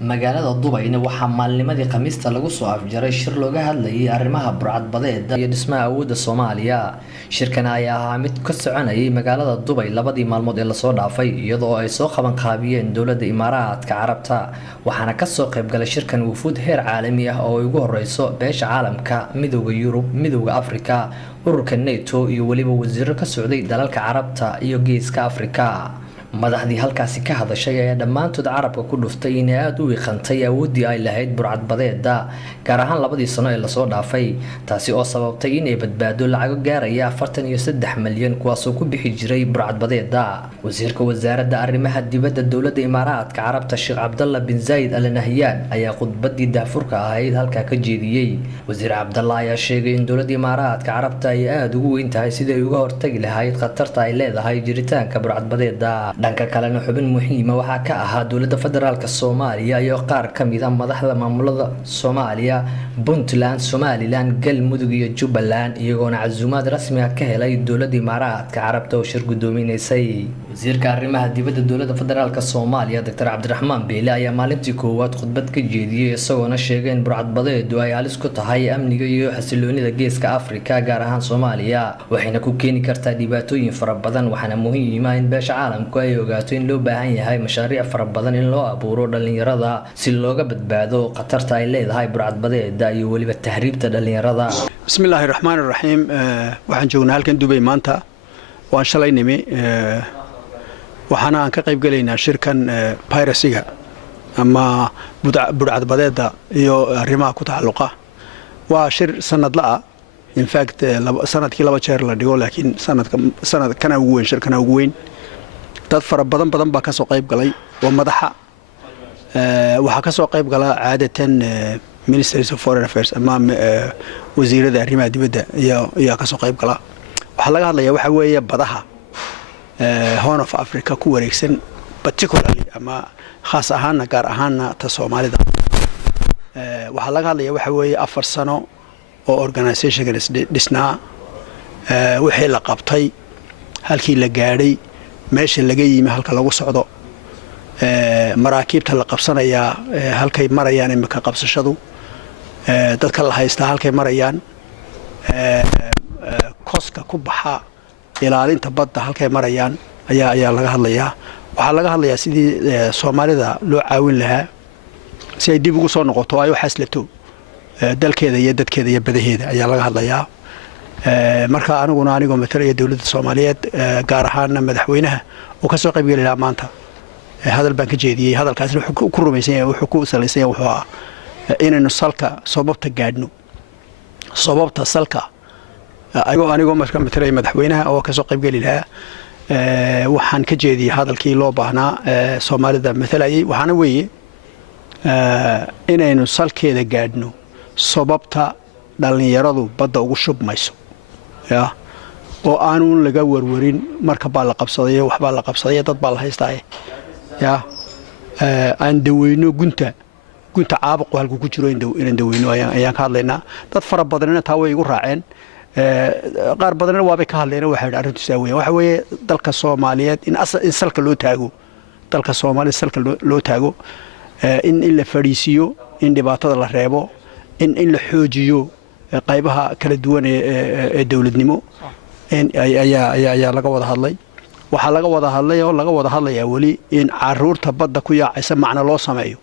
magaalada Dubayna waxaa maalnimadii Khamiista lagu soo afjaray shir looga hadlayay arrimaha burcadbadeeda iyo dhismaha awoodda Soomaaliya. Shirkan ayaa ahaa mid ka soconayay magaalada Dubay labadii maalmood ee la soo dhaafay iyadoo ay soo qaban qaabiyeen dowladda Imaaraadka Carabta. Waxaana ka soo qayb galay shirkan wufuud heer caalami ah oo ugu horeyso beesha caalamka, Midowga Yurub, Midowga Afrika, ururka NATO iyo waliba wasiirro ka socday dalalka Carabta iyo Geeska Afrika. madaxdii halkaasi ka hadashay ayaa dhammaantood carabka ku dhuftay inay aad u wiiqantay awooddii ay lahayd burcadbadeeda gaar ahaan labadii sano ee lasoo dhaafay taasi oo sababtay inay badbaado lacago gaaraya 43 milyan kuwaasoo ku bixi jiray burcadbadeeda. wasiirka wasaaradda arrimaha dibadda dowladda Imaaraadka Carabta Sheikh Abdallah bin Zayed Al Nahyan ayaa khudbadii daafurka ahayd halka ka jeediyay. wasiir Abdallah ayaa sheegay in dowladda Imaaraadka Carabta ay aad ugu weyn tahay sidii ay uga hortagi lahayd khatarta ay leedahay jiritaanka burcadbadeeda. dhanka kalena xubin muhiim ah waxa ka ahaa dowladda federaalka Soomaaliya iyo qaar kamid ah madaxda maamulada Soomaaliya, Puntland, Somaliland, Galmudug iyo Jubbaland iyagoona casuumaad rasmi ah ka helay dowladda Imaaraadka Carabta oo shir gudoominaysay. wasiirka arrimaha dibadda dowladda federaalka Soomaaliya Dr. Cabdiraxmaan Beele ayaa maalintii koowaad khudbad ka jeediyay isagoona sheegay in burcadbadeedu ay halis ku tahay amniga iyo xasiloonida Geeska Afrika gaar ahaan Soomaaliya waxayna ku keeni kartaa dhibaatooyin fara badan waxaana muhiim ah in beesha caalamku ay ogaato in loo baahan yahay mashaariic fara badan in loo abuuro dhalinyarada si looga badbaado khatarta ay leedahay burcadbadeeda iyo waliba tahriibta dhalinyarada. bismillaahir rahmaanir rahiim waxaan joognaa halkan Dubai maanta waan shalay nimi waxaana aan ka qayb galaynaa shirkan piracy-ga ama burcadbadeeda iyo arrimaha ku taxalluqa. waa shir sanadla ah in fact sanadkii laba jeer la dhigo laakiin sanadkan ugu weyn shirkan ugu weyn dad fara badan baa ka soo qayb galay oo madaxa waxa ka soo qayb gala caadatan Ministries of Foreign Affairs ama wasiirada arrimaha dibadda iyo ka soo qayb gala. waxa laga hadlayaa waxa weeye badaha Horn of Africa ku wareegsan particularly ama khaas ahaan gaar ahaan ta Soomaalida. waxa laga hadlayaa waxa weeye 4 sano oo organization dhisnaa wixii la qabtay halkii la gaadhay meesha laga yimi halka lagu socdo maraakiibta la qabsanaya halkay marayaan imika qabsashadu dadka la haysta halkay marayaan koska ku baxa ilaalinta badda halkay marayaan ayaa laga hadlayaa. waxa laga hadlayaa sidii Soomaalida loo caawin lahaa si ay dib ugu soo noqoto ay u xaslato dalkeeda iyo dadkeeda iyo badaheeda ayaa laga hadlayaa. marka anigoo matalaya dawladda Soomaaliyeed gaar ahaan madaxweynaha oo ka soo qayb galay maanta hadal baan ka jeediyay hadalkaas wuxuu ku rumaysan yahay wuxuu ku salaysan yahay wuxuu inaynu salka sababta gaadhno sababta salka anigoo marka matalaya madaxweynaha oo ka soo qayb galay waxaan ka jeediyay hadalkii loo baahnaa Soomaalida matalayay waxaana weeye inaynu salkeeda gaadhno sababta dhalinyaradu badda ugu shubmayso oo aanu laga warwarin marka baa la qabsaday waxba la qabsaday dad baa la haystaa aan daweyno gunta caabuq halku ku jiro in daweyno ayaan ka hadlaynaa. dad fara badanna taa way igu raaceen qaar badanna waa bay ka hadleen waxa arrintu saaweeyay waxa weeye dalka Soomaaliyeed in salka loo taago dalka Soomaaliyeed salka loo taago in la fariisiyo in dhibaatada la reebo in la xoojiyo qaybaha kala duwan ee dawladnimo ayaa laga wada hadlay. waxa laga wada hadlay oo laga wada hadlayaa wali in caruurta badda ku yaacaysa macna loo sameeyo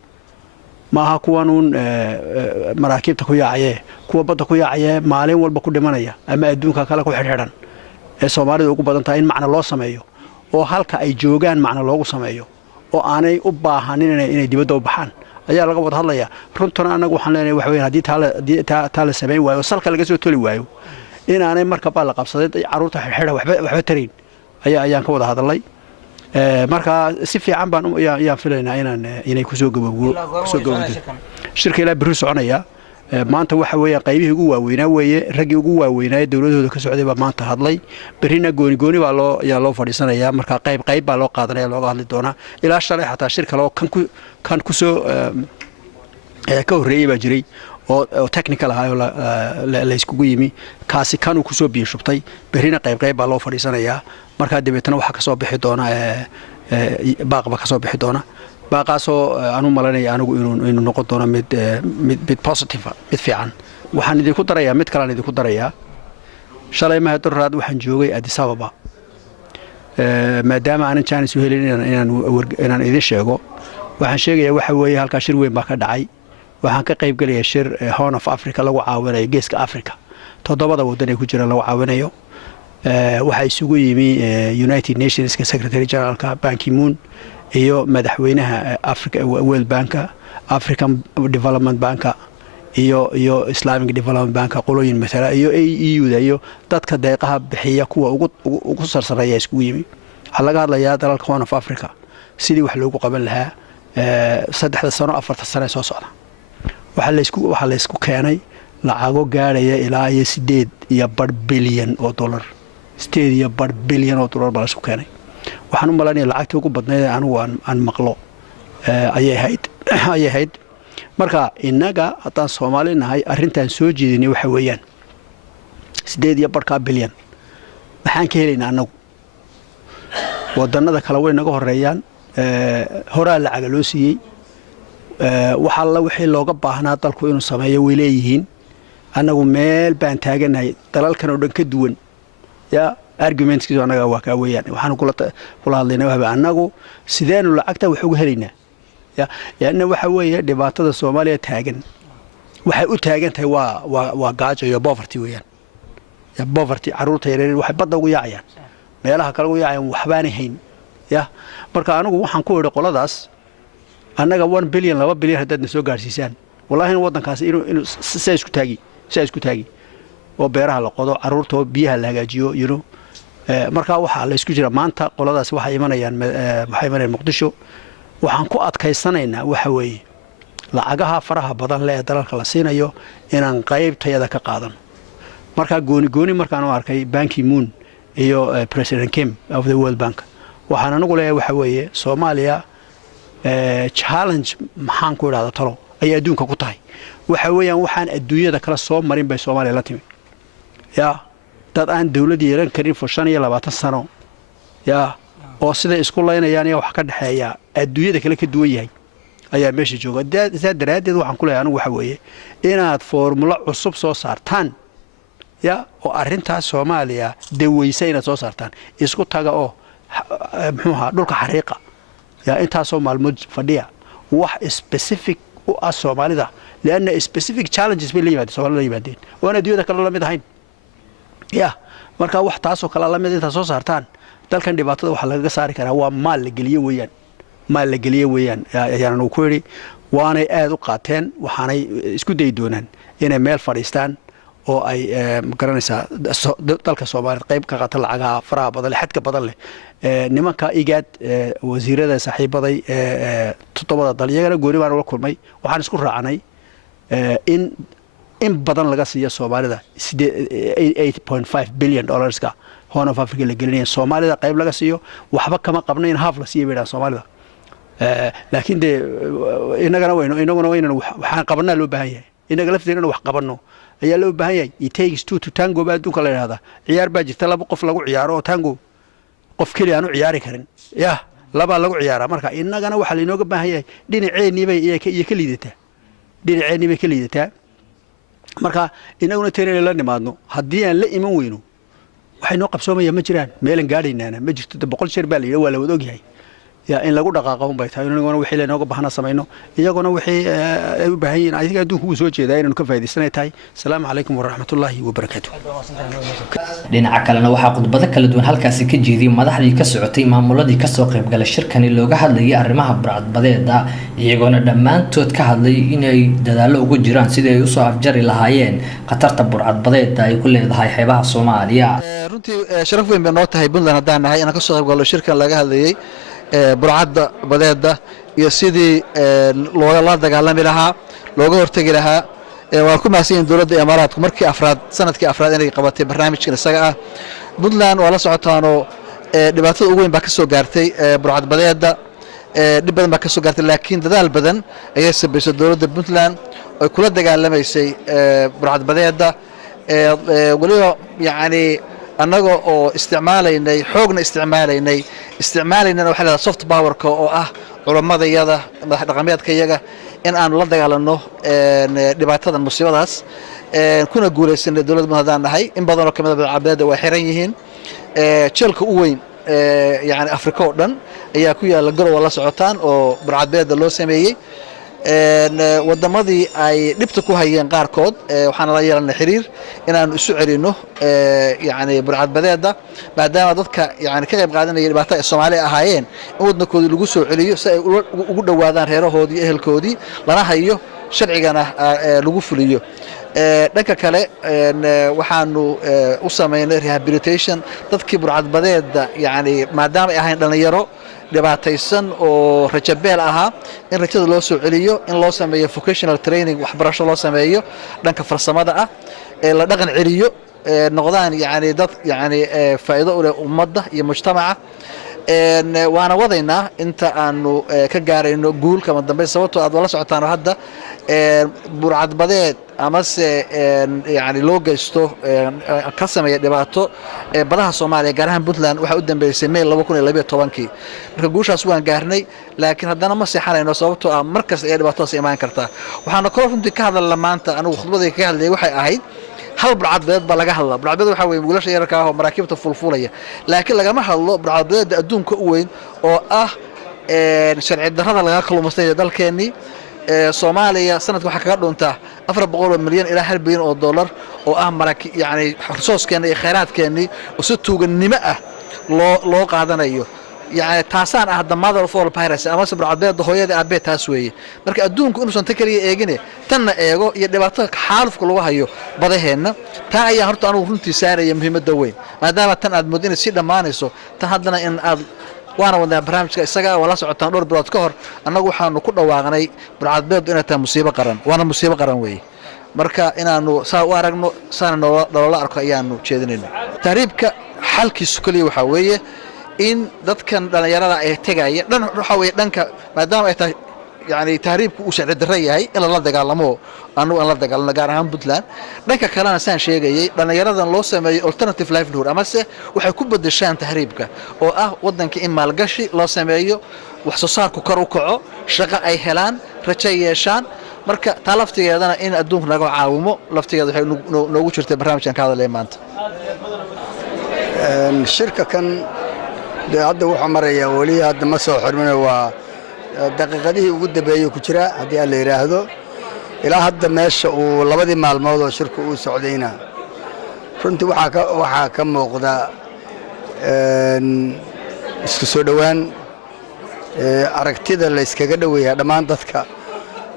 maaha kuwanuun maraakiibta ku yaacayee kuwa badda ku yaacayee maalin walba ku dhimanaya ama adduunka kale ku xidhan ee Soomaalida ugu badan tahay in macna loo sameeyo oo halka ay joogaan macna loogu sameeyo oo aanay u baahanin inay dibadda u baxaan ayaa laga wada hadlayaa. runtana anagu waxaan leenahay waxa weeyaan hadii taa la sameyn waayo salka laga soo toli waayo in aanay marka baa la qabsaday caruurta xidhan waxba tarin ayaan ka wada hadalay. marka si fiican baan ayaan filaynaa inay ku soo gabagabo shirka ilaa bari soconaya maanta waxa weeye qaybihii ugu waaweynaa weeye raggii ugu waaweynaa dawladooda ka socday baa maanta hadlay barina gooni baa loo fadhiisanayaa marka qayb baa loo qaadanaya looga hadli doonaa ilaa shalay xataa shir kale oo kan ku soo ka horeeyay baa jiray oo technical ah oo la iskugu yimi kaasi kan uu ku soo biyo shubtay barina qayb baa loo fadhiisanayaa marka dibetana waxa ka soo bixi doona baaqba ka soo bixi doona baaqaasoo aanu malanaya anigu inuu noqon doono mid positive mid fiican waxaan idinku darayaa mid kale aan idinku darayaa shalay mahadaraad waxaan joogay Addis Ababa maadaama aanan chance u helin inaan idin sheego waxaan sheegayaa waxa weeye halka shir weyn baa ka dhacay waxaan ka qayb galay shir Horn of Africa lagu caawinayo geeska Africa toddobada wadan ee ku jira lagu caawinayo waxa isugu yimi United Nations Secretary General Ban Ki-moon iyo madaxweynaha Africa World Bank African Development Bank iyo Islamic Development Bank qolooyin mesela iyo EU da iyo dadka deeqaha bixiya kuwa ugu sarsareeya isku yimi waxa laga hadlayaa dalalka Horn of Africa sidii wax loogu qaban lahaa 3 sano 4 sano soo socda waxa la isku keenay lacago gaaraya ilaa 8 bilyan oo dollar 8 bilyan oo dollar baa isku keenay waxaan u maleynayaa lacagtii ugu badnayd anigu aan maqlo ayay ahayd marka inaga haddaan Soomaali nahay arrintan soo jeedinay waxa weeyaan 8 bilyan maxaan ka helaynaa anagu wadannada kale way naga horeeyaan horaa lacag loo siiyey waxa la wixii looga baahnaa dalku inuu sameeyo way leeyihiin anagu meel baan taaganahay dalalkan oo dhan ka duwan ya argumentskiisu anaga waa ka weeyaan waxaan kula hadlaynaa waxa anagu sideenu lacagta wax uga helaynaa ya yaana waxa weeye dhibaatada Soomaaliya taagan waxay u taagan tahay waa gaajo iyo poverty weeyaan ya poverty caruurta yaryar waxay badda ugu yaacayaan meelaha kale ugu yaacayaan waxbaan hayn ya marka anigu waxaan ku weeray qoladaas annaga 1 bilyan 2 bilyan haddaad soo gaarsiisaan wallahi wadankaas inuu isku taagi oo beeraha la qodo caruurta biyaha la hagaajiyo marka waxa la isku jira maanta qoladaas waxa imanayaan Muqdisho waxaan ku adkaysanaynaa waxa weeye lacagaha faraha badan leh dalalka la siinayo inaan qaybtayada ka qaadan marka gooni markaan u arkay Ban Ki-moon iyo President Kim of the World Bank waxaan anagu leeyahay waxa weeye Soomaaliya challenge maxaan ku iraahdaa talo ay adduunka ku tahay waxa weeyaan waxaan adduunyada kala soo marin bay Soomaaliya la timi ya dad aan dawlad yeelan karin for 25 sano ya oo sida isku leynayaan wax ka dhaxeeya adduunyada kale ka duwan yahay ayaa meesha jooga daradeed waxaan ku leeyahay anigu waxa weeye inaad formula cusub soo saartaan ya oo arintaas Soomaaliya daweysay inaad soo saartaan isku taga oo muxuu dhulka xariiqa ya intaasoo maalmood fadhiya wax specific u ah Soomaalida لأن specific challenges bay leeyihiin Soomaalida yimaadeen oo aan adduunyada kale la mid ahayn ya marka wax taasoo kale la mid inta soo saartaan dalkan dhibaatada waxa laga saari karaa waa maal la geliyo weeyaan ayaan ku yiri waanay aad u qaateen waxaanay isku day doonaan inay meel fadhiistaan oo ay garanaysaa dalka Soomaaliyeed qayb ka qaata lacagaha faraha badan leh xadka badan leh nimanka igaad wasiirada saaxiibaday toddobada dal iyagana gooni baan la kulmay waxaan isku raacnay in badan laga siiyo Soomaalida 8.5 bilyan dollarska Horn of Africa la gelinayo Soomaalida qayb laga siiyo waxba kama qabno in half la siiyo beedaan Soomaalida laakiin de inagana waxaan qabanaa loo baahan yahay inaga lafteena wax qabanno ayaa loo baahan yahay it takes two to tango baa adduunka la yiraahdaa ciyaar baa jirta laba qof lagu ciyaaro oo tango qof kaliya aanu ciyaari karin ya laba lagu ciyaara marka inagana waxa la inooga baahan yahay dhinaceennii bay ka liidataa marka inaguna teereen la nimaadno haddii aan la iman weyno waxay noo qabsoomaya ma jiraan meelan gaadhaynaana ma jirto 100 jeer baa la yiraahdaa waa la wada ogyahay ya in lagu dhaqaaqo bay tahay inaguna wixii la inooga baahnaa sameeyno iyaguna wixii ay u baahan yihiin adiga adduunku uu soo jeedaa inaan ka faa'iideysanay tahay salaamu calaykum waraxmatullaahi wabarakaatuh dhinaca kalena waxaa khudbado kala duwan halkaasi ka jeediyay madaxdii ka socotay maamuladii ka soo qayb galay shirkani looga hadlayay arrimaha burcadbadeeda iyagoona dhammaantood ka hadlay inay dadaallo ugu jiraan sidii ay u soo afjari lahaayeen khatarta burcadbadeeda ay ku leedahay xeebaha Soomaaliya runtii sharaf weyn bay noo tahay Puntland haddaan nahay inaan ka soo qayb galno shirkan laga hadlayay burcadda badeeda iyo sidii loola dagaalami lahaa looga hortagi lahaa waan ku mahadsanyihiin dowladda Imaaraadka markii sanadkii afraad inay qabatay barnaamijkan isaga ah Puntland waa la socotaanoo dhibaatada ugu weyn baa ka soo gaartay burcad badeeda dhib badan baa ka soo gaartay laakiin dadaal badan ayay sabaysay dowladda Puntland oo kula dagaalamaysay burcad badeeda waliba yani annaga oo isticmaalaynay xoogna isticmaalaynana waxaa la soft powerka oo ah culamadayada madax dhaqameedka iyaga in aanu la dagaalano dhibaatadan musiibadaas kuna guulaysanay dowladda mid haddaan nahay in badanoo kamid a burcadbadeeda waa xiran yihiin jeelka u weyn yani afrika oo dhan ayaa ku yaalla garowa la socotaan oo burcadbadeeda loo sameeyey wadamadii ay dhibta ku hayeen qaarkood waxaana la yeelanay xiriir inaanu isu celino yani burcadbadeeda maadaama dadka yani ka qayb qaadanaya dhibaatada ay Soomaali ahaayeen in waddankoodii lagu soo celiyo si ay ugu dhawaadaan reerahoodii ehelkoodii lana hayo sharcigana lagu fuliyo dhanka kale waxaanu u sameynay rehabilitation dadkii burcadbadeeda yani maadaama ay ahayn dhalinyaro dhibaataysan oo rajabeel ahaa in rajada loo soo celiyo in loo sameeyo vocational training waxbarasho loo sameeyo dhanka farsamada ah la dhaqan celiyo noqdaan yani dad yani faa'iido u leh ummadda iyo mujtamaca waana wadaynaa inta aanu ka gaarayno guul kama dambeyn sababtoo aad wala socotaan hadda burcadbadeed amase yani loo geysto ka sameeya dhibaato badaha Soomaaliya gaar ahaan Puntland waxa u dambeysay May 2012 marka guushaas waan gaarnay laakiin haddana ma seexanayno sababtoo ah markas ay dhibaatadaas imaan kartaa waxaana kor runtii ka hadalna maanta anigu khudbadii ka hadlayay waxay ahayd hal burcadbadeed baa laga hadlaa burcadbadeed waxa weeye wiilasha yararka ah oo maraakiibta fulfulaya laakiin lagama hadlo burcadbadeeda adduunka u weyn oo ah sharci darrada laga kalluumaystay dalkeenii Soomaaliya sanadka waxa kaga dhunta 400 milyan ilaa 1 bilyan oo dollar oo ah maraki yani resource-keena iyo kheyraadkeeni oo si tuuganimo ah loo qaadanayo يعني تاسان هذا mother of all pirates ama sabr cadeed hooyada aabe taas weeye marka adduunku inuu san takariye eegine tan eego iyo dhibaatada xaalufka lagu hayo badaheena taa ayaa horta anu runtii saaraya muhiimada weyn maadaama tan aad moodin si dhamaanayso tan haddana in aad waana wada barnaamijka isaga wala socotaan dhowr bilood ka hor annagu waxaanu ku dhawaaqnay burcadbeed inay tahay musiibo qaran waana musiibo qaran weeye marka inaanu saa u aragno saana nolol arko ayaanu jeedinayno taariibka xalkiisu kaliya waxa weeye in dadkan dhalinyarada ay tagaya dhan waxa weeye dhanka maadaama ay tahay yani taariibku uu sharci darro yahay in la dagaalamo anu aan la dagaalano gaar ahaan Puntland dhanka kalena saan sheegayay dhalinyaradan loo sameeyo alternative livelihood ama se waxay ku bedeshaan taariibka oo ah wadanka in maalgashi loo sameeyo wax soo saarku kor u kaco shaqo ay helaan rajo yeeshaan marka taa laftigeedana in adduunka naga caawimo laftigeeda waxay noogu jirtay barnaamijkan ka hadalay maanta shirka kan hadda wuxuu marayaa wali hadda ma soo xirmin waa daqiiqadihii ugu dambeeyay ku jira hadii aan la yiraahdo ilaa hadda meesha uu labadii maalmood oo shirku uu socdayna runtii waxa ka muuqda isku soo dhawaan aragtida la iskaga dhaweeyaa dhammaan dadka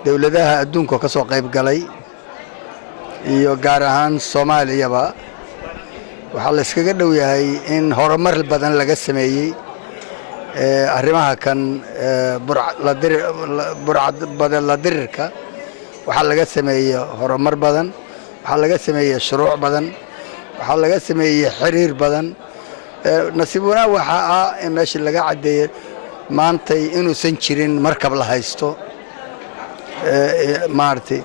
dawladaha adduunka ka soo qayb galay iyo gaar ahaan Soomaaliyaba waxa la iskaga dhow yahay in horumar badan laga sameeyay arrimaha kan burcad dirirka waxa laga sameeyay horumar badan waxa laga sameeyay shuruuc badan waxa laga sameeyay xiriir badan nasiibuna waxa in meesha laga cadeeyay maantay inuu san jirin markab la haysto maartay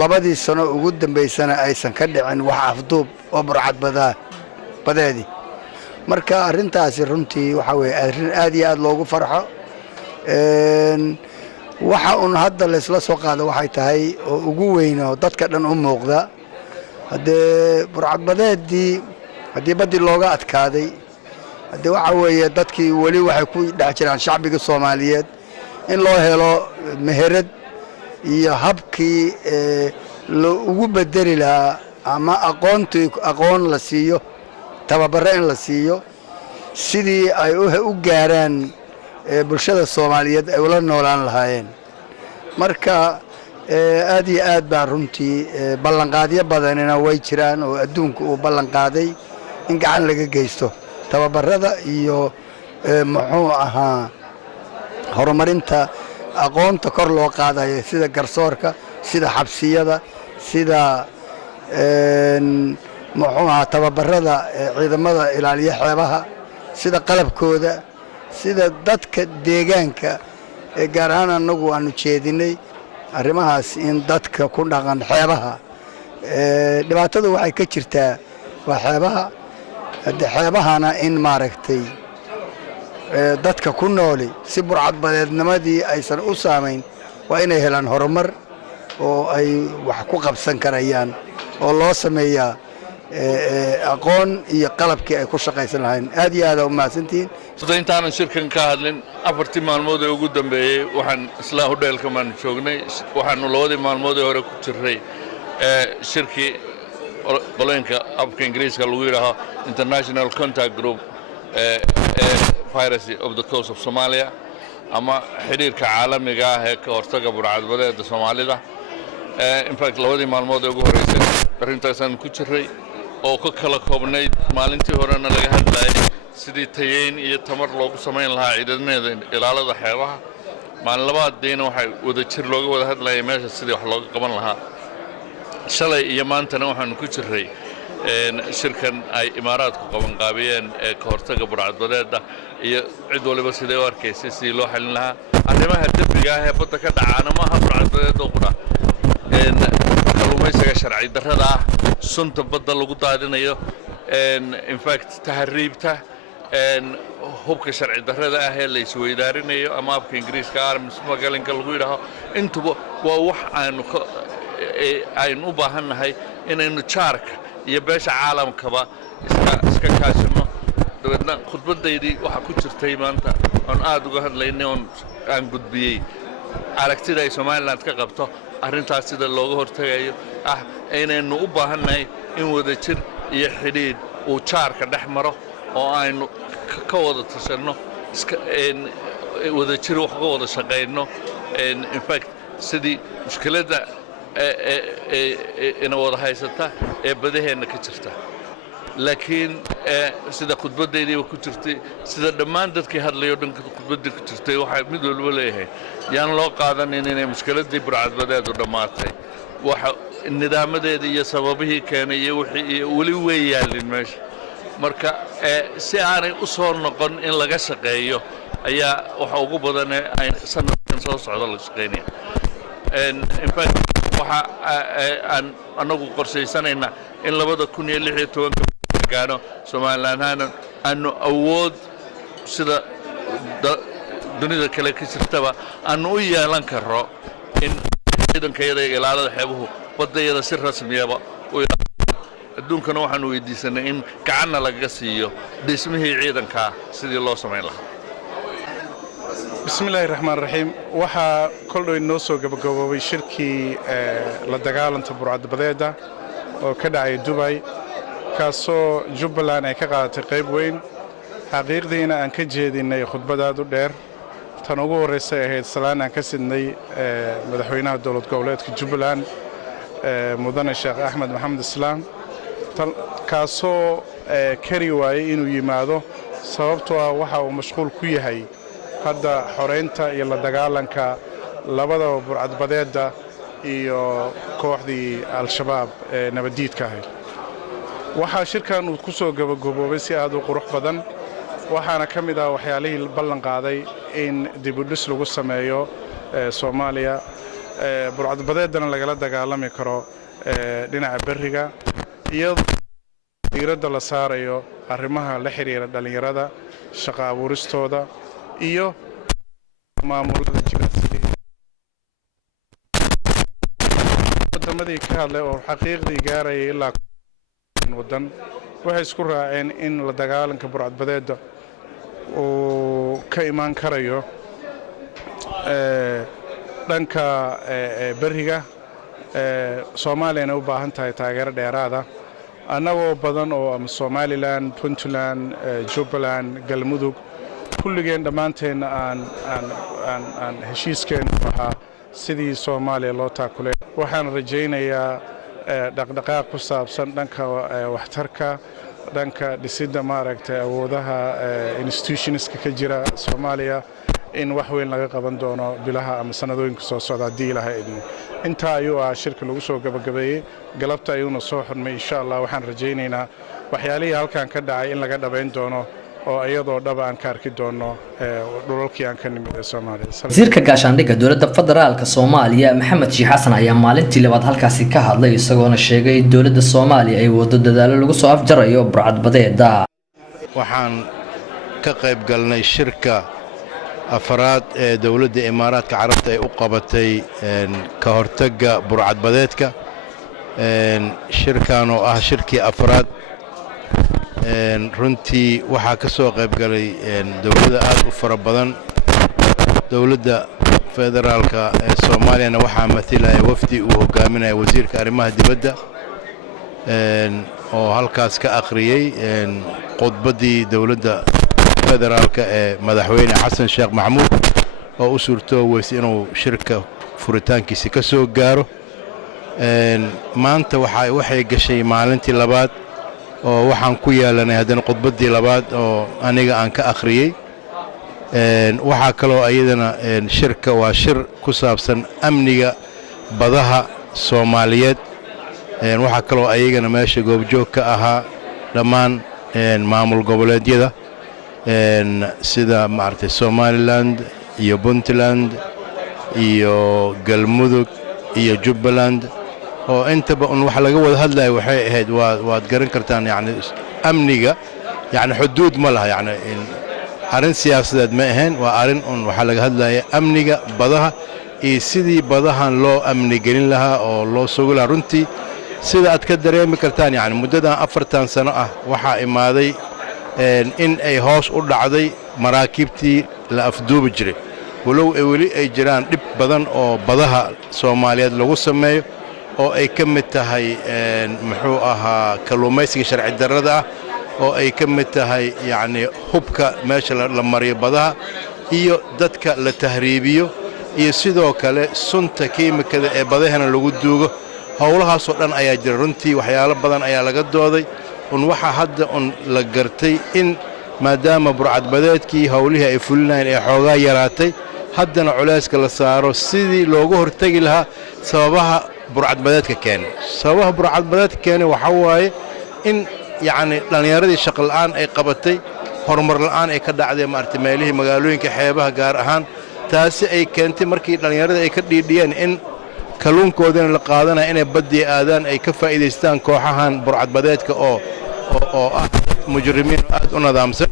labadii sano ugu dambeysana aysan ka dhicin wax afduub oo burcad badeedi marka arintaasi runtii waxa weeye arin aad iyo aad loogu farxo waxa uu hadda la isla soo qaado waxay tahay oo ugu weyn oo dadka dhan u muuqda hadee burcad badeedii hadii badii looga adkaaday hadee waxa weeye dadkii wali waxay ku dhax jiraan shacbiga Soomaaliyeed in loo helo meherad iyo habkii loo ugu bedeli lahaa ama aqoon la siiyo tababaro in la siiyo sidii ay u gaaraan bulshada Soomaaliyeed ay ula noolaan lahaayeen marka aad iyo aad baa runtii ballanqaadyo badanina way jiraan oo adduunka uu ballanqaaday in gacan laga geysto tababarada iyo muxuu ahaa horumarinta aqoonta kor loo qaadayo sida garsoorka sida xabsiyada sida muxuu ahaa tababarada ciidamada ilaaliya xeebaha sida qalabkooda sida dadka deegaanka gaar ahaan anagu aanu jeedinay arrimahaas in dadka ku dhaqan xeebaha dhibaatada waxay ka jirtaa waa xeebaha hadde xeebahana in maaragtay dadka ku nooli si burcadbadeednimadii aysan u saamayn waa inay helaan horumar oo ay wax ku qabsan karayaan oo loo sameeyaa aqoon iyo qalabkii ay ku shaqaysan lahayn aad iyo aad u mahadsantihiin sida intaanan shirkan ka hadlin afartii maalmood ee ugu dambeeyey waxaan isla hodheelka maan joognay waxaanu labadii maalmood ee hore ku jirray shirkii qoleenka afka ingiriiska lagu yidhaaho international contact group piracy of the coast of Somalia ama xiriirka caalamiga ah ee ka hortaga burcadbadeeda Soomaalida in fact labadii maalmood ee ugu horeysay arrintaasaan ku jirray oo ka kala koobnayd maalintii horena laga hadlayay sidii tayeyn iyo tamar loogu samayn lahaa ciidamada ilaalada xeebaha maalin labaadina waxay wada jir looga wada hadlayay meesha sidii wax looga qaban lahaa shalay iyo maantana waxaan ku jirray shirkan ay imaaraadku qaban qaabiyeen ee ka hortaga burcadbadeeda iyo cid waliba sidee u arkaysay sidii loo xalin lahaa arrimaha dembiga ah ee badda ka dhacaana maaha burcadbadeeda qura kalluumaysiga sharci darrada ah sunta badda lagu daadinayo in fact tahriibta hubka sharci darrada ah ee la isweydaarinayo ama afka ingiriiska arms smuggling lagu yidhaaho intuba waa wax aynu u baahannahay inaynu jaarka iyo beesha caalamkaba iska kaashino dabeedna khudbadaydii waxa ku jirtay maanta aan aad uga hadlaynay aan gudbiyey aragtida ay Soomaaliland ka qabto arrintaas sida looga hortagayo inaynu u baahannahay in wada jir iyo xidhiidh uu jaarka dhex maro oo aynu ka wada tashanno wada jir wax ka wada shaqayno in fact sidii mushkiladda ina wada haysata ee badaheena ka jirta laakiin sida khudbadeedii ku jirtay sida dhammaan dadkii hadlayo dhanka khudbadii ku jirtay waxa mid walba leeyahay yaan loo qaadanin inay mushkiladii burcadbadeedu dhamaatay waxa nidaamadeeda iyo sababihii keenay iyo wixii wali way yaalin meesha marka si aanay u soo noqon in laga shaqeeyo ayaa waxa ugu badan ay sanadkan soo socdo la shaqeynaya in fact waxa aan anagu qorsheysanaynaa in 2016 gaano Soomaaliland aanu awood sida dunida kale ka jirtaba aanu u yeelan karo in ciidankayada ilaalada xeebuhu badayada si rasmiyaba adduunkana waxaan weydiisanay in gacanna laga siiyo dhismihii ciidanka sidii loo sameyn lahaa bismillahir rahmaanir rahiim waxa koldhow inoo soo gabagaboobay shirkii la dagaalanta burcadbadeeda oo ka dhacay Dubai kaasoo Jubbaland ay ka qaadatay qayb weyn xaqiiqdiina aan ka jeedinay khudbadaad u dheer tan ugu horeysay ahayd salaan aan ka sidnay madaxweynaha dowlad goboleedka Jubbaland mudane Sheekh Axmed Maxamed Islaam kaasoo kari waayay inuu yimaado sababtoo ah waxa uu mashquul ku yahay hadda xoreynta iyo la dagaalanka labada burcadbadeeda iyo kooxdii al-shabaab ee nabadiidka ahayd waxaa shirkan uu ku soo gabagaboobay si aad u qurux badan waxaana ka mid ah waxyaalihii ballan qaaday in dib u dhis lagu sameeyo Soomaaliya burcadbadeedana lagala dagaalami karo dhinaca bariga iyo diiradda la saarayo arrimaha la xiriira dhalinyarada shaqo abuuristooda iyo maamulada jilciyada waddamadii ka hadlay oo xaqiiqdii gaarayay ilaa wadan waxay isku raaceen in la dagaalanka burcadbadeeda uu ka imaan karayo dhanka bariga Soomaaliyana u baahan tahay taageero dheeraad ah annagoo badan oo ama Somaliland Puntland Jubbaland Galmudug kulligeen dhammaanteena aan heshiiskeen waxa sidii Soomaaliya loo taakulay waxaan rajaynayaa dhaqdhaqaaq ku saabsan dhanka waxtarka dhanka dhisidda maaragtay awoodaha institutionska ka jira Soomaaliya in wax weyn laga qaban doono bilaha ama sanadooyinka soo socda hadii Ilaahay idin inta ayuu shirka lagu soo gabagabeeyay galabta ayuuna soo xurmay insha Allah waxaan rajaynaynaa waxyaalihii halkan ka dhacay in laga dhabeyn doono oo iyadoo dhab aan ka arki doono dhulalkii aan ka nimid Soomaaliya wasiirka gaashaandhigga dowladda federaalka Soomaaliya Maxamed Sheikh Xasan ayaa maalintii labaad halkaasi ka hadlay isagoona sheegay in dowladda Soomaaliya ay wado dadaalo lagu soo afjarayo burcadbadeeda waxaan ka qayb galnay shirka afraad ee dowladda imaaraadka carabta ay u qabatay ka hortagga burcadbadeedka shirkan oo ah shirkii afraad runtii waxaa ka soo qayb galay dowladda aad u fara badan dowladda federaalka ee Soomaaliyana waxaa matalaya wafdi uu hogaaminaya wasiirka arrimaha dibadda oo halkaas ka akhriyay khudbadii dowladda federaalka ee madaxweyne xasan sheekh maxamuud oo u suurtoobaysay inuu shirka furitaankiisa ka soo gaaro maanta waxay gashay maalintii labaad oo waxaan ku yeelanay haddana khudbadii labaad oo aniga aan ka akhriyay waxaa kaloo ayadana shirka waa shir ku saabsan amniga badaha Soomaaliyeed waxaa kaloo ayagana meesha goobjoog ka ahaa dhammaan maamul goboleedyada sida maartay Somaliland iyo Puntland iyo Galmudug iyo Jubbaland oo intaba wax laga wada hadlay waxay ahayd waad garan kartaan yani amniga yani xuduud ma laha yani arrin siyaasadeed ma ahayn waa arrin waxa laga hadlaya amniga badaha iyo sidii badahan loo amni gelin lahaa oo loo sugi lahaa runtii sida aad ka dareemi kartaan yani muddadan 40 sano ah waxaa imaaday in ay hoos u dhacday maraakiibtii la afduubi jiray walow ay weli ay jiraan dhib badan oo badaha Soomaaliyeed lagu sameeyo oo ay ka mid tahay muxuu ahaa kalluumaysiga sharci darrada ah oo ay ka mid tahay yani hubka meesha la mariyo badaha iyo dadka la tahriibiyo iyo sidoo kale sunta kiimikada ee badahana lagu duugo howlahaas oo dhan ayaa jira runtii waxyaalo badan ayaa laga dooday waxa hadda la gartay in maadaama burcadbadeedkii howlihii ay fulinayeen ee xoogaa yaraatay haddana culayska la saaro sidii looga hortagi lahaa sababaha burcadbadeedka keenay sababaha burcadbadeedka keenay waxa waaye in yani dhalinyaradii shaqo la'aan ay qabatay horumar la'aan ay ka dhacday maartay meelihii magaalooyinka xeebaha gaar ahaan taasi ay keentay markii dhalinyarada ay ka dhiidhiyeen in kalluunkoodana la qaadanaya inay badii aadaan ay ka faa'iidaystaan kooxahan burcadbadeedka oo ah mujrimiin aad u nidaamsan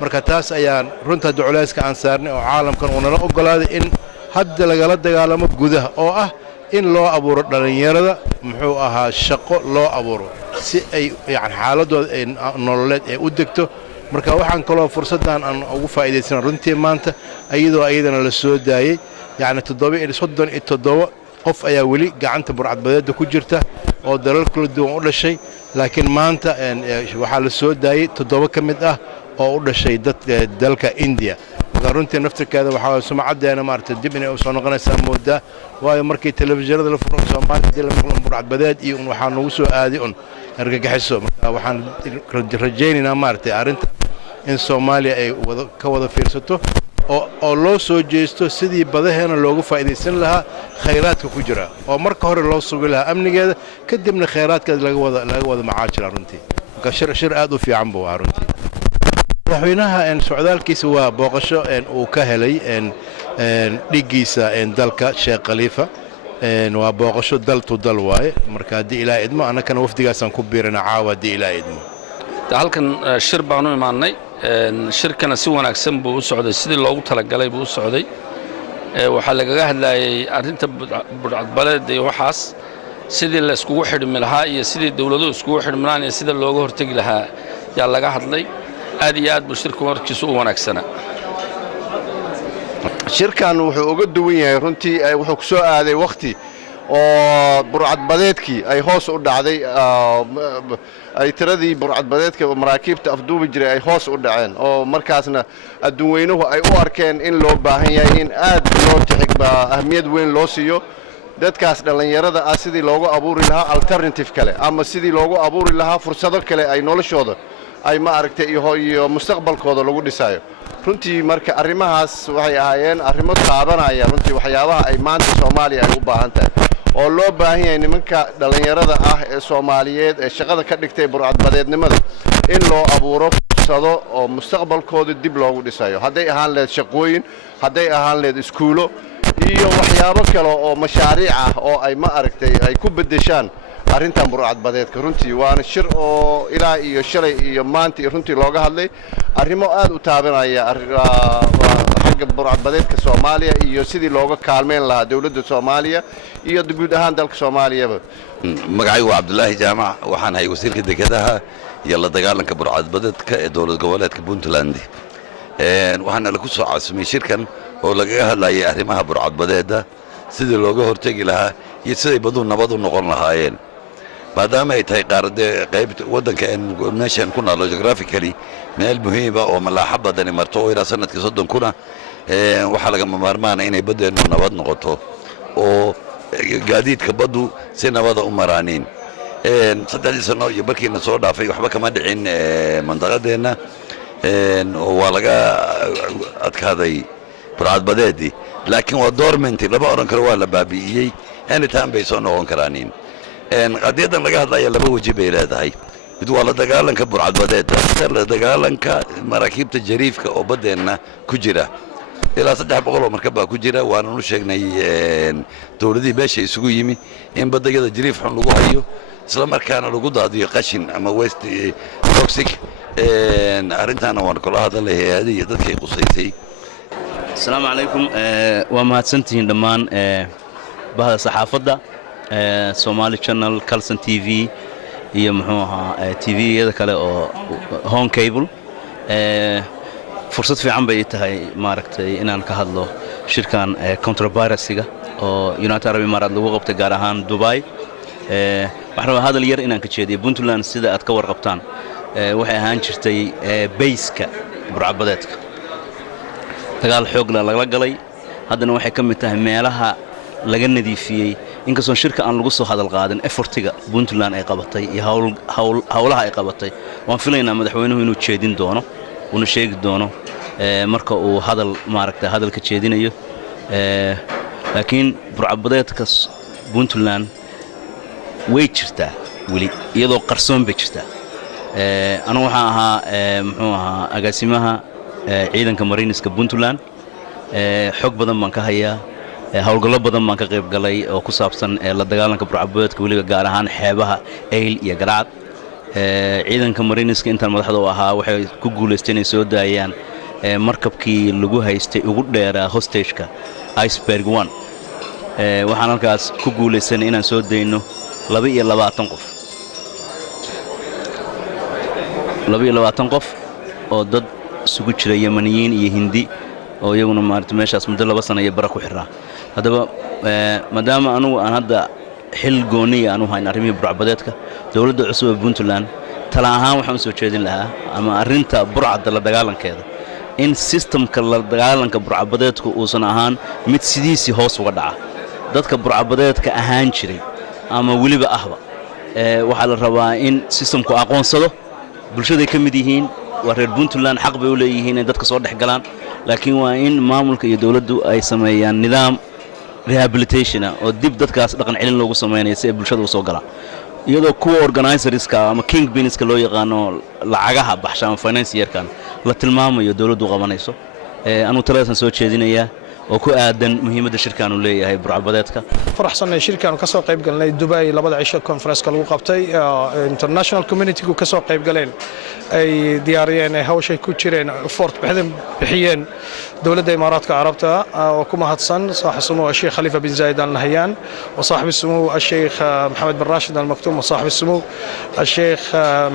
marka taas ayaan runta duculayska aan saarnay oo caalamkan uu nala ogolaaday in hadda lagala dagaalamo gudaha oo ah in loo abuuro dhalinyarada muxuu ahaa shaqo loo abuuro si ay yani xaaladooda ay nololeed ay u degto marka waxaan kaloo fursadan aan ugu faa'iideysan runtii maanta ayadoo ayadana la soo daayay yani 37 qof ayaa weli gacanta burcadbadeedda ku jirta oo dalal kala duwan u dhashay laakiin maanta waxaa la soo daayay 7 ka mid ah oo u dhashay dalka India runtii naftirkeeda waxaa sumcadeena maartay dib inay u soo noqonaysaa moodaa waayo markii telefishinada la furo Soomaaliya la maqlo burcadbadeed iyo waxaa nagu soo aaday argagixiso marka waxaan rajaynaynaa maartay arrinta in Soomaaliya ay ka wada fiirsato oo loo soo jeesto sidii badaheena loogu faa'iideysan lahaa khayraadka ku jira oo marka hore loo sugi lahaa amnigeeda kadibna khayraadkeeda laga wada macaashira runtii marka shir aad u fiican buu ahaa runtii madaxweynaha socdaalkiisa waa booqasho uu ka helay dhigiisa dalka Sheekh Khalifa waa booqasho dal to dal waaye marka hadii ilaa idmo anakana wafdigaasaan ku biirana caawa hadii ilaa idmo halkan shir baanu imaanay shirkana si wanaagsan buu u socday sidii loogu talagalay buu u socday waxa lagaga hadlayay arrinta burcadbadeed iyo waxaas sidii la iskugu xidhmi lahaa iyo sidii dawladuhu iskugu xidhmaan iyo sida looga hortagi lahaa yaa laga hadlay aad iyo aad buu shirku warkiisu u wanaagsanaa shirkan wuxuu uga duwan yahay runtii wuxuu ku soo aaday waqti oo burcadbadeedkii ay hoos u dhacday ay tiradii burcadbadeedka maraakiibta afduubi jiray ay hoos u dhaceen oo markaasna adduun weynuhu ay u arkeen in loo baahan yahay in aad loo tixba ahmiyad weyn loo siiyo dadkaas dhalinyarada ah sidii loogu abuuri lahaa alternative kale ama sidii loogu abuuri lahaa fursado kale ay noloshooda ay ma aragtay iyo mustaqbalkooda lagu dhisayo runtii marka arrimahaas waxay ahaayeen arrimo taabanaya runtii waxyaabaha ay maanta Soomaaliya ay u baahan tahay oo loo baahan yahay nimanka dhalinyarada ah ee Soomaaliyeed ee shaqada ka dhigtay burcadbadeednimada in loo abuuro fursado oo mustaqbalkooda dib loogu dhisayo hadday ahaan leed shaqooyin hadday ahaan leed iskuulo iyo waxyaabo kale oo mashaariic ah oo ay ma aragtay ay ku bedeshaan arrintan burcadbadeedka runtii waana shir oo ilaa iyo shalay iyo maanta runtii looga hadlay arrimo aad u taabanaya xagga burcadbadeedka Soomaaliya iyo sidii looga kaalmeyn lahaa dawladda Soomaaliya iyo guud ahaan dalka Soomaaliyaba. magacaygu waa Cabdullaahi Jaamac waxaan ahay wasiirka dekedaha iyo la dagaalanka burcadbadeedka ee dowlad goboleedka Puntland. waxaana lagu soo caasimay shirkan oo lagaga hadlayay arrimaha burcadbadeedda sidii looga hortagi lahaa iyo siday badu nabad u noqon lahaayeen maadaama ay tahay qaarada qaybta wadanka meeshan ku nool geographically meel muhiim ah oo malaaxa badan marto oo ilaa sanadkii 30 kuna waxa laga maarmaan inay badeenu nabad noqoto oo gaadiidka badu si nabad u maraaneen 3 sano iyo barkiina soo dhaafay waxba kama dhicin mandaqadeena waa laga adkaaday burcadbadeedii laakiin waa dormant laba oran karo waa la baabi'iyay anytime bay soo noqon karaan qadiyadan laga hadlayo laba waji bay leedahay mid waa la dagaalanka burcadbadeedda la dagaalanka maraakiibta jariifka oo badeena ku jira ilaa 300 oo markab ku jira waana u sheegnay dawladii beesha isugu yimi in badayada jariif xun lagu hayo isla markaana lagu daadiyo qashin ama waste toxic arrintaana waan kula hadalay hay'adaha dadka ay qusaysay. Assalaamu calaykum waa mahadsantihiin dhammaan bahda saxaafadda Somali Channel Kalson TV iyo muxuu ahaa TV-yada kale oo Home Cable fursad fiican bay tahay maaragtay inaan ka hadlo shirkan counter-piracy-ga oo United Arab Emirates lagu qabtay gaar ahaan Dubai waxaan rabaa hadal yar inaan ka jeediyo Puntland sida aad ka warqabtaan waxay ahaan jirtay base-ka burcadbadeedka dagaal xoog la galay haddana waxay ka mid tahay meelaha laga nadiifiyay inkastoo shirka aan lagu soo hadal qaadin effortiga Puntland ay qabatay iyo hawlaha ay qabatay waan filaynaa madaxweynuhu inuu jeedin doono una sheegi doono marka uu hadal maaragtay hadalka jeedinayo laakiin burcadbadeedka Puntland way jirtaa wali iyadoo qarsoon bay jirtaa anu waxaan ahaa muxuu ahaa agaasimaha ciidanka Mariniska Puntland xog badan baan ka hayaa hawlgallo badan baan ka qayb galay oo ku saabsan la dagaalanka burcadbadeedka waliba gaar ahaan xeebaha Eyl iyo Garacad ciidanka Mariniska intaan madaxda u ahaa waxay ku guuleysteen inay soo daayaan markabkii lagu haystay ugu dheeraa hostage-ka Iceberg 1 waxaan halkaas ku guuleysanay inaan soo dayno 22 qof 22 qof oo dad isugu jira Yemeniyiin iyo Hindi oo iyaguna maartay meeshaas muddo 2 sano iyo bara ku xirnaa hadaba maadaama anigu aan hadda xil gooniya aanu hayn arrimihii burcadbadeedka dawladda cusub ee Puntland tala ahaan waxaan soo jeedin lahaa ama arrinta burcadda la dagaalankeeda in systemka la dagaalanka burcadbadeedku uusan ahaan mid sidiisii hoos uga dhaca dadka burcadbadeedka ahaan jiray ama waliba ahba waxa la rabaa in systemku aqoonsado bulshada ka mid yihiin waa reer Puntland xaq bay u leeyihiin in dadka soo dhaxgalaan laakiin waa in maamulka iyo dawladdu ay sameeyaan nidaam rehabilitation oo dib dadkaas dhaqan celin loogu sameeyo si ay bulshada u soo galaan iyadoo kuwa organizerska ama kingpinska loo yaqaano lacagaha baxshaan financier-kan la tilmaamayo dawladdu qabanayso anu talaasan soo jeedinayaa oo ku aadan muhiimadda shirkan uu leeyahay burcadbadeedka faraxsanay shirkan ka soo qayb galnay Dubai labada cisho conference-ka lagu qabtay international community-gu ka soo qayb galeen ay diyaariyeen hawshay ku jireen fort bixiyeen dawladda Imaaraadka Carabta oo ku mahadsan saaxiib sumu Sheikh Khalifa bin Zayed Al Nahyan wa saaxiib sumu Sheikh Mohammed bin Rashid Al Maktoum wa saaxiib sumu Sheikh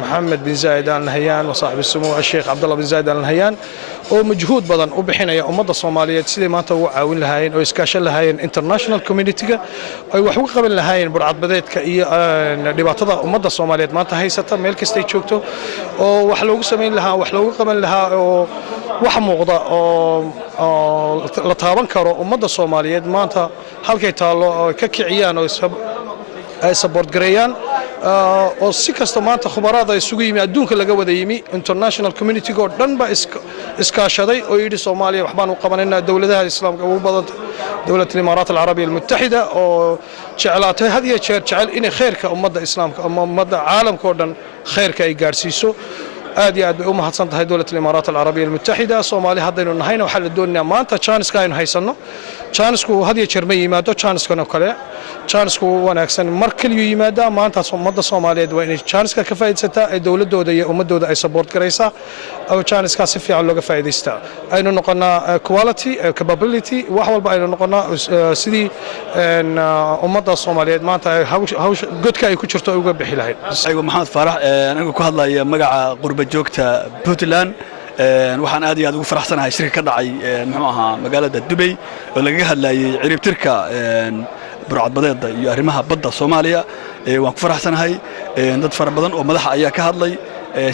Mohammed bin Zayed Al Nahyan wa saaxiib sumu Sheikh Abdullah bin Zayed Al Nahyan oo majhuud badan u bixinaya ummadda Soomaaliyeed sidii maanta ugu caawin lahaayeen oo iskaashan lahaayeen international community-ga ay wax uga qaban lahaayeen burcadbadeedka iyo dhibaatada ummadda Soomaaliyeed maanta haysata meel kasta ay joogto oo wax loogu sameyn lahaa wax loogu qaban lahaa oo wax muuqda oo la taaban karo ummadda Soomaaliyeed maanta halkay taalo oo ka kiciyaan oo ay support gareeyaan oo si kasta maanta khubarada isugu yimi adduunka laga wada yimi international community oo dhan ba iskaashaday oo yiri Soomaaliya wax baan u qabanaynaa dawladaha islaamka ugu badan dawladda Imaaraat Al-Arabiya Al-Muttahida oo jeclaatay hadiya jeer jecel in khayrka ummadda islaamka ama ummadda caalamka oo dhan khayrka ay gaarsiiso aad iyo aad bay u mahadsan tahay dawladda Imaaraat Al-Arabiya Al-Muttahida Soomaaliya haddaynu nahayna waxa la doonayaa maanta chance-ka aynu haysano chance-ku hadiya jeer ma yimaado chance-kan oo kale jaanisku wanaagsan mar kaliya yimaada maanta ummadda Soomaaliyeed waa inay jaaniska ka faa'iideysataa ay dawladooda iyo ummadooda ay support garaysaa oo jaaniska si fiican looga faa'iideystaa aynu noqonaa quality capability wax walba aynu noqonaa sidii ummadda Soomaaliyeed maanta hawsha godka ay ku jirto uga bixi lahayd aygu maxamed faarax anigu ku hadlaya magaca qurba joogta Puntland waxaan aad iyo aad ugu faraxsanahay shirka ka dhacay muxuu ahaa magaalada Dubai oo laga hadlayay ciribtirka burcadbadeeda iyo arrimaha badda Soomaaliya waan ku faraxsanahay dad fara badan oo madax ayaa ka hadlay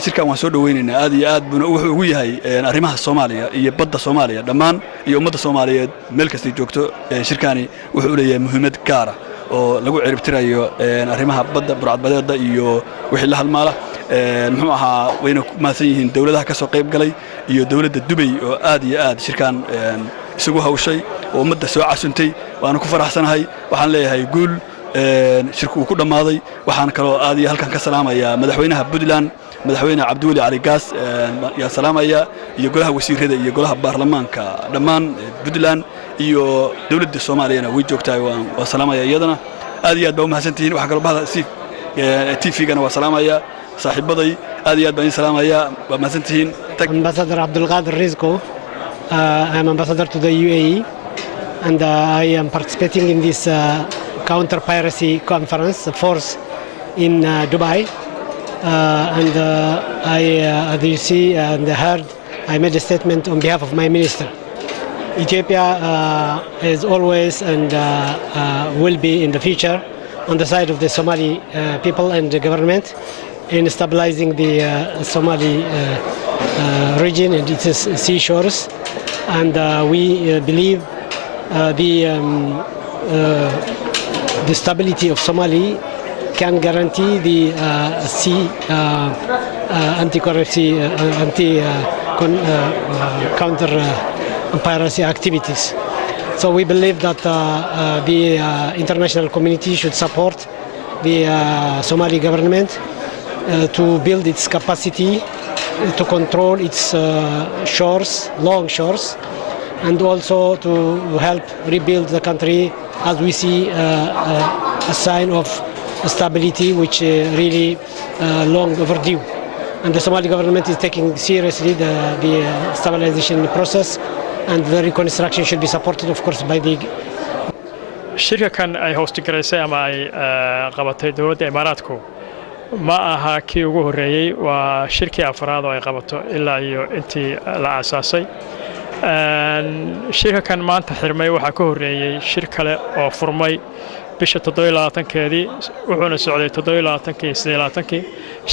shirkan waan soo dhaweynaynaa aad iyo aad buna wuxuu ugu yahay arrimaha Soomaaliya iyo badda Soomaaliya dhammaan iyo ummadda Soomaaliyeed meel kasta joogto shirkani wuxuu leeyahay muhiimad gaar ah oo lagu ciribtirayo arrimaha badda burcadbadeeda iyo wixii la halmaala muxuu ahaa wayna maasan yihiin dawladaha ka soo qayb galay iyo dawladda Dubai oo aad iyo aad shirkan isugu hawshay oo ummadda soo casuntay waana ku faraxsanahay waxaan leeyahay guul shirku ku dhamaaday waxaan kaloo aad iyo halkan ka salaamayaa madaxweynaha Puntland madaxweyne Cabdiweli Cali Gaas yaa salaamaya iyo golaha wasiirada iyo golaha baarlamaanka dhammaan Puntland iyo dawladda Soomaaliyeed way joogtaa waa salaamaya iyadana aad iyo aad baa u mahadsantihiin waxa kale bahda si TV-gana waa salaamaya saaxiibaday aad iyo aad baan salaamaya waa mahadsantihiin Ambassador Abdul Qadir Rizqo I am ambassador to the UAE and I am participating in this counter piracy conference force in Dubai and as you see and heard I made a statement on behalf of my minister. Ethiopia is always and will be in the future on the side of the Somali people and the government in stabilizing the Somali region and its seashores, and we believe the stability of Somali can guarantee the sea counter piracy activities. So we believe that the international community should support the Somali government to build its capacity to control its shores, long shores, and also to help rebuild the country as we see a sign of stability which really long overdue. And the Somali government is taking seriously the stabilization process, and the reconstruction should be supported, of course, by the shirka kan ay hoostagaraysay ama ay qabatay dawladda Imaaraadku ma aha kii ugu horeeyay waa shirkii afraad oo ay qabato ilaa iyo intii la aasaasay shirka kan maanta xirmay waxa ka horeeyay shir kale oo furmay bisha 27keedii wuxuuna socday 27kii 28kii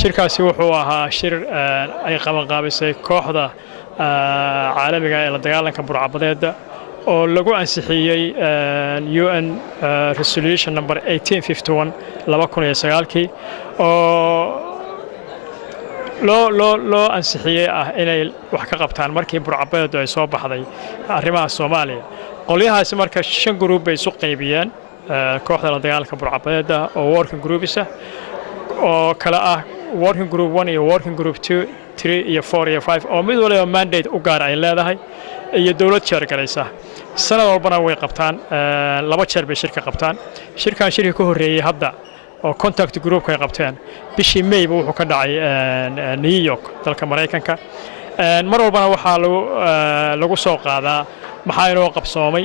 shirkaasi wuxuu ahaa shir ay qabanqaabisay kooxda caalamiga ee la dagaalanka burcadbadeeda oo lagu ansixiyay UN resolution number 1851 2009kii oo loo ansixiyay ah inay wax ka qabtaan markii burcadbadeedu ay soo baxday arrimaha Soomaaliya qolyahaasi marka 5 group bay isu qaybiyeen kooxda la dagaalanka burcadbadeeda oo working groups oo kala ah working group 1 iyo working group 2 3 iyo 4 iyo 5 oo mid waliba mandate u gaar ay leedahay iyo dawlad jeer galaysa sanad walbana way qabtaan laba jeer bay shirka qabtaan shirkan shirka ka horeeyay hadda oo contact group ay qabteen bishii May wuxuu ka dhacay New York dalka Mareykanka mar walbana waxa lagu soo qaadaa maxaa inoo qabsoomay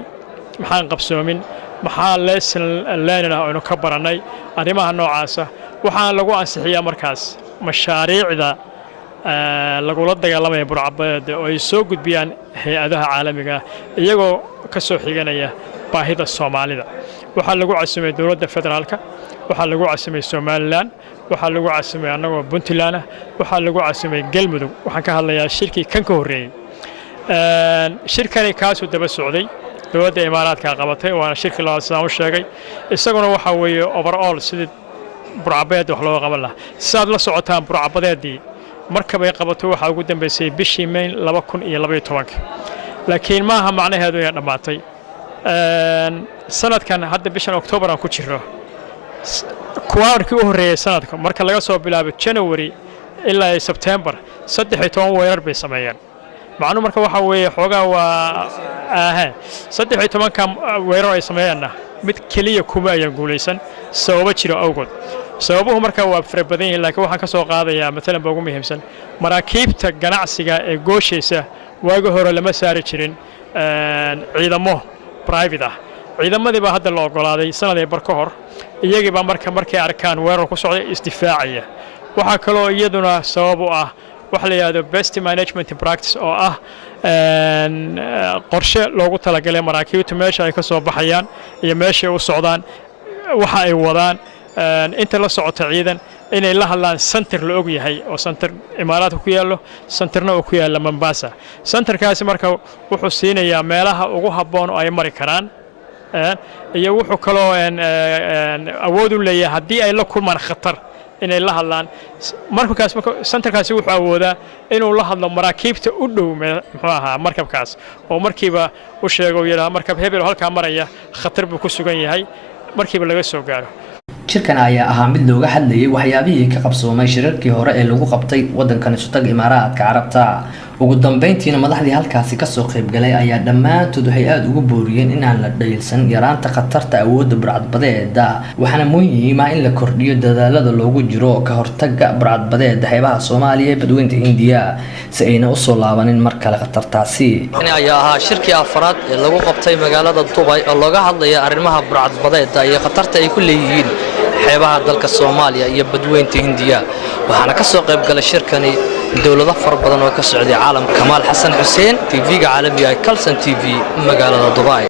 maxaan qabsoomin maxaa lesson learned ah oo ka baranay arrimaha noocaas waxaan lagu ansixiyaa markaas mashaariicda lagula dagaalamay burcadbadeeda oo ay soo gudbiyaan hay'adaha caalamiga iyagoo ka soo xiganaya baahida Soomaalida waxa lagu caasimay dawladda federaalka waxa lagu caasimay Somaliland waxa lagu caasimay anagoo Puntland waxa lagu caasimay Galmudug waxaan ka hadlayaa shirkii kan ka horeeyay shirkani kaas uu daba socday dawladda Imaaraadka qabatay waana shirkii la soo sheegay isaguna waxa weeye overall sidii burcadbadeed wax loo qaban lahaa saad la socotaan burcadbadeedii markabay qabato waxa ugu dambeysay bishii May 2012 laakiin ma aha macnaheedu inay dhamaatay sanadkan hadda bishan October aan ku jiro kuwaarkii u horeeyay sanadka marka laga soo bilaabo January ilaa September 13 weerar bay sameeyeen macnu marka waxa weeye xoogaa waa 13 weerar ay sameeyeen mid keliya kuma ayaan guulaysan sababo jira awgood sababuhu markaa waa fara badan yihiin laakiin waxaan ka soo qaadayaa maalan ugu muhiimsan maraakiibta ganacsiga ee gooshaysa waaga hore lama saari jirin ciidamo private ah ciidamadii baa hadda la ogolaaday sanadii bar ka hor iyagii baa markay arkaan weerar ku socday isdifaacaya waxaa kaloo iyaduna sabab u ah waxa la yiraahdo best management practice oo ah qorshe loogu talagalay maraakiibtu meesha ay ka soo baxayaan iyo meesha ay u socdaan waxa ay wadaan inta la socota ciidan inay la hadlaan center la og yahay oo center imaaraadka ku yaalo centerna oo ku yaala Mombasa centerkaasi marka wuxuu siinayaa meelaha ugu habboon oo ay mari karaan iyo wuxuu kaloo awood u leeyahay haddii ay la kulmaan khatar inay la hadlaan markaas centerkaasi wuxuu awoodaa inuu la hadlo maraakiibta u dhow muxuu ahaa markabkaas oo markiiba u sheego yiraahdo markab hebel halka maraya khatar buu ku sugan yahay markiiba laga soo gaaro shirkan ayaa ahaa mid looga hadlayay waxyaabihii ka qabsoomay shirarkii hore ee lagu qabtay wadankan Isutaga Imaaraadka Carabta ugu dambeyntiina madaxdii halkaasi ka soo qayb galay ayaa dhammaantood waxay aad ugu booriyeen in aan la dhayilsan yaraanta khatarta awoodda burcadbadeeda waxaana muhiim ah in la kordhiyo dadaalada loogu jiro ka hortagga burcadbadeeda xeebaha Soomaaliya ee badweynta Hindiya si ayna u soo laabanin mar kale khatartaasi ayaa ahaa shirkii afraad ee lagu qabtay magaalada Dubai oo looga hadlayo arrimaha burcadbadeeda iyo khatarta ay ku leeyihiin xeebaha dalka Soomaaliya iyo badweynta Hindiya waxaana ka soo qayb galay shirkani dawlado far badan oo ka socday caalamka Kamaal Xasan Xuseen TV-ga caalamiga Kalsan TV magaalada Dubai